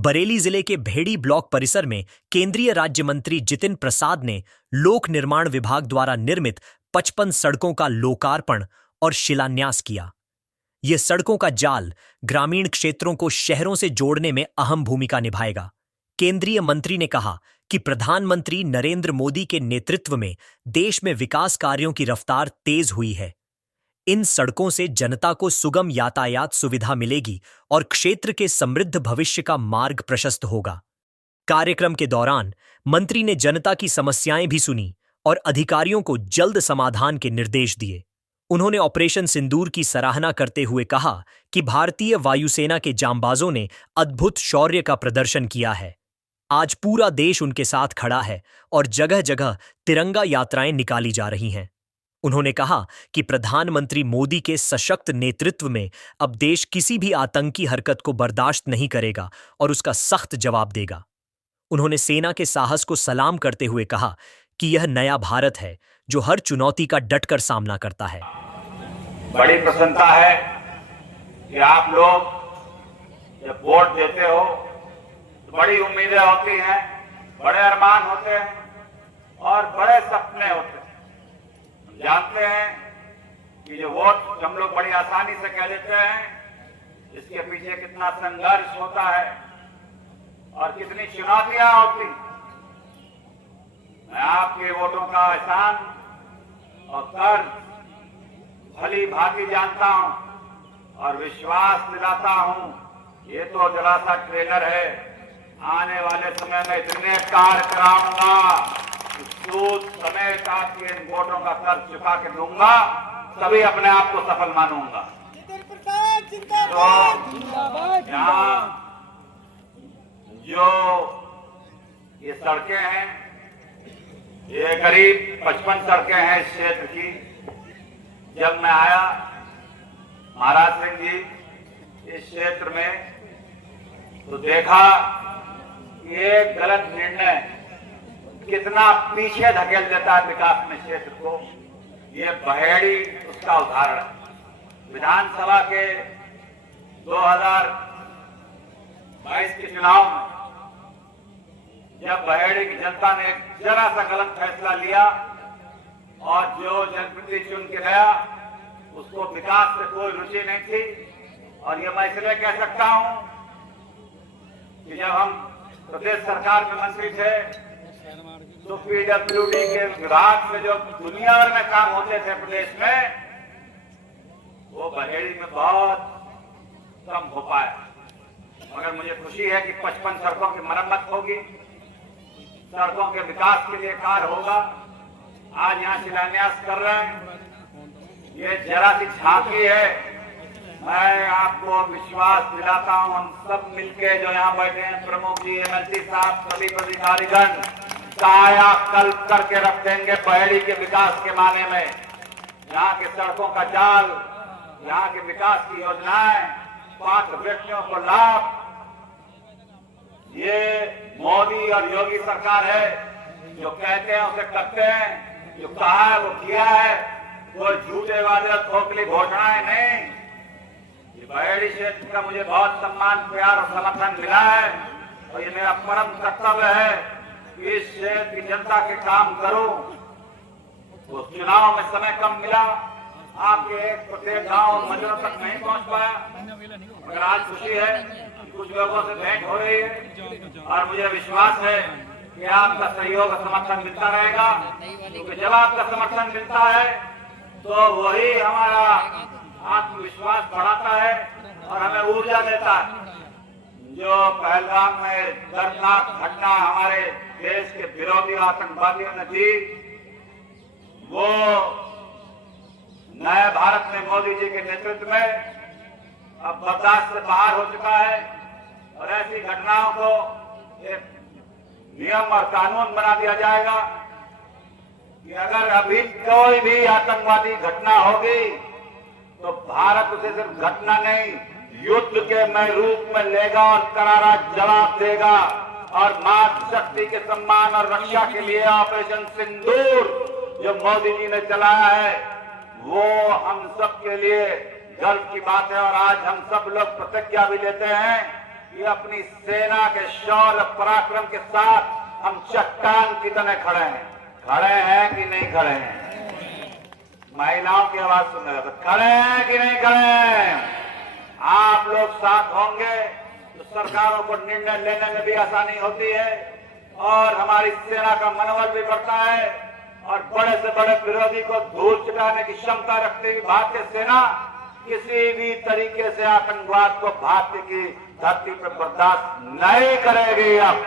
बरेली जिले के भेड़ी ब्लॉक परिसर में केंद्रीय राज्य मंत्री जितिन प्रसाद ने लोक निर्माण विभाग द्वारा निर्मित 55 सड़कों का लोकार्पण और शिलान्यास किया। ये सड़कों का जाल ग्रामीण क्षेत्रों को शहरों से जोड़ने में अहम भूमिका निभाएगा। केंद्रीय मंत्री ने कहा कि प्रधानमंत्री नरेंद्र मोदी के नेतृत्व में देश में विकास कार्यों की रफ्तार तेज हुई है। इन सड़कों से जनता को सुगम यातायात सुविधा मिलेगी और क्षेत्र के समृद्ध भविष्य का मार्ग प्रशस्त होगा। कार्यक्रम के दौरान मंत्री ने जनता की समस्याएं भी सुनी और अधिकारियों को जल्द समाधान के निर्देश दिए। उन्होंने ऑपरेशन सिंदूर की सराहना करते हुए कहा कि भारतीय वायुसेना के जांबाजों ने अद्भुत शौर्य का प्रदर्शन किया है। आज पूरा देश उनके साथ खड़ा है और जगह जगह तिरंगा यात्राएं निकाली जा रही हैं। उन्होंने कहा कि प्रधानमंत्री मोदी के सशक्त नेतृत्व में अब देश किसी भी आतंकी हरकत को बर्दाश्त नहीं करेगा और उसका सख्त जवाब देगा। उन्होंने सेना के साहस को सलाम करते हुए कहा कि यह नया भारत है जो हर चुनौती का डटकर सामना करता है। बड़ी प्रसन्नता है कि आप लोग जब वोट देते हो तो बड़ी उम्मीदें होती हैं, बड़े अरमान होते हैं और बड़े सपने होते हैं। जानते हैं कि जो वोट हम लोग बड़ी आसानी से कह देते हैं, इसके पीछे कितना संघर्ष होता है और कितनी चुनौतियां होती। मैं आपके वोटों का एहसान और कर्ज भली भांति जानता हूं और विश्वास दिलाता हूं। ये तो जरा सा ट्रेलर है, आने वाले समय में इतने कार्य कराऊंगा, सूद समेत आपके इन वोटों का कर्ज चुका के दूंगा, तभी अपने आप को सफल मानूंगा। तो यहाँ जो ये सड़कें हैं, ये करीब 55 सड़कें हैं इस क्षेत्र की। जब मैं आया महाराज सिंह जी इस क्षेत्र में तो देखा कि ये गलत निर्णय कितना पीछे धकेल देता है विकास में क्षेत्र को। ये बहेड़ी उसका उदाहरण है। विधानसभा के 2022 के चुनाव में जब बहेड़ी की जनता ने एक जरा सा गलत फैसला लिया और जो जनप्रतिनिधि चुन के गया उसको विकास से कोई रुचि नहीं थी, और ये मैं इसलिए कह सकता हूं कि जब हम प्रदेश सरकार में मंत्री थे तो पीडब्ल्यूडी के विभाग में जो दुनिया भर में काम होते थे प्रदेश में, वो बहेड़ी में बहुत कम हो पाया। मगर मुझे खुशी है कि 55 सड़कों की मरम्मत होगी, सड़कों के विकास के लिए कार्य होगा। आज यहाँ शिलान्यास कर रहे हैं, ये जरा सी झांकी है। मैं आपको विश्वास दिलाता हूँ, हम सब मिलके जो यहाँ बैठे हैं, प्रमुख जी, एमएलसी साहब, सभी अधिकारीगण काया कल्प करके रख देंगे बहेड़ी के विकास के माने में। यहाँ के सड़कों का जाल, यहाँ के विकास की योजनाएं, पात्र व्यक्तियों को लाभ, ये मोदी और योगी सरकार है। जो कहते हैं उसे करते हैं, जो कहा है वो किया है, कोई झूठे वादे और खोखली घोषणाएं नहीं। ये बहेड़ी क्षेत्र का मुझे बहुत सम्मान, प्यार और समर्थन मिला है और ये मेरा परम कर्तव्य है कि इस क्षेत्र की जनता के काम करूं। तो चुनाव में समय कम मिला, आपके एक प्रत्येक गांव मंदिरों तक नहीं पहुंच पाया, मगर आज खुशी है कि कुछ लोगों से भेंट हो रही है और मुझे विश्वास है कि आपका सहयोग और समर्थन मिलता रहेगा, क्योंकि जब आपका समर्थन मिलता है तो वही हमारा आत्मविश्वास बढ़ाता है और हमें ऊर्जा देता है। जो पहलगाम में दर्दनाक घटना हमारे देश के विरोधी आतंकवादियों ने दी, वो नए भारत में मोदी जी के नेतृत्व में अब बर्दाश्त से बाहर हो चुका है और ऐसी घटनाओं को एक नियम और कानून बना दिया जाएगा कि अगर अभी कोई भी आतंकवादी घटना होगी तो भारत उसे सिर्फ घटना नहीं, युद्ध के नए रूप में लेगा और करारा जवाब देगा। और मातृशक्ति के सम्मान और रक्षा के लिए ऑपरेशन सिंदूर जो मोदी जी ने चलाया है, वो हम सब के लिए गर्व की बात है। और आज हम सब लोग प्रतिज्ञा भी लेते हैं कि अपनी सेना के शौर्य पराक्रम के साथ हम चट्टान की तरह खड़े हैं कि नहीं खड़े हैं? महिलाओं की आवाज सुन रहे तो खड़े हैं कि नहीं खड़े हैं? आप लोग साथ होंगे तो सरकारों को निर्णय लेने में भी आसानी होती है और हमारी सेना का मनोबल भी बढ़ता है और बड़े से बड़े विरोधी को धूल चटाने की क्षमता रखती हुई भारतीय सेना किसी भी तरीके से आतंकवाद को भारत की धरती पर बर्दाश्त नहीं करेगी। अब